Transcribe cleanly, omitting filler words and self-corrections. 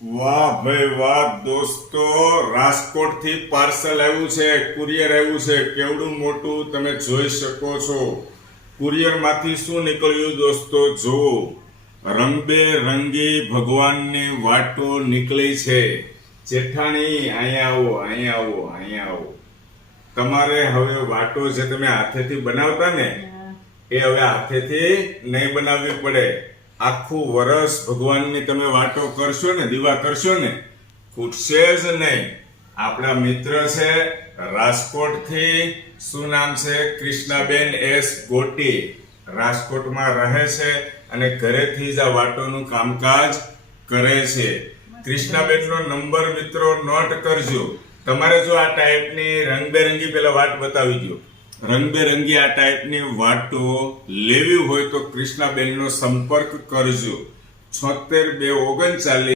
વાહ ભાઈ વાહ દોસ્તો, રાજકોટ થી પાર્સલ આવ્યું છે, કુરિયર આવ્યું છે. કેવડું મોટું તમે જોઈ શકો છો. કુરિયર માંથી શું નીકળ્યું દોસ્તો જુઓ. રંગબેરંગી ભગવાનની વાટો નીકળી છે. જેઠાણી અહીંયા આવો, અહીંયા આવો, અહીંયા આવો. તમારે હવે વાટો જે તમે હાથેથી બનાવતા ને એ હવે હાથેથી નહીં બનાવવી પડે. આખું વરસ ભગવાનની તમે વાટો કરશો ને, દીવા કરશો ને, ખૂટશે જ નહીં. આપણા મિત્ર છે રાજકોટ થી, શું નામ છે? કૃષ્ણાબેન એસ ગોટી. રાજકોટમાં રહે છે અને ઘરેથી જ આ વાટોનું કામકાજ કરે છે. કૃષ્ણાબેનનો નંબર મિત્રો નોટ કરજો. તમારે જો આ ટાઈપની રંગબેરંગી પેલા વાટ બતાવી દો, રંગબેરંગી આ ટાઈપની વાટો લેવી હોય તો કૃષ્ણાબેનનો સંપર્ક કરજો. 76 239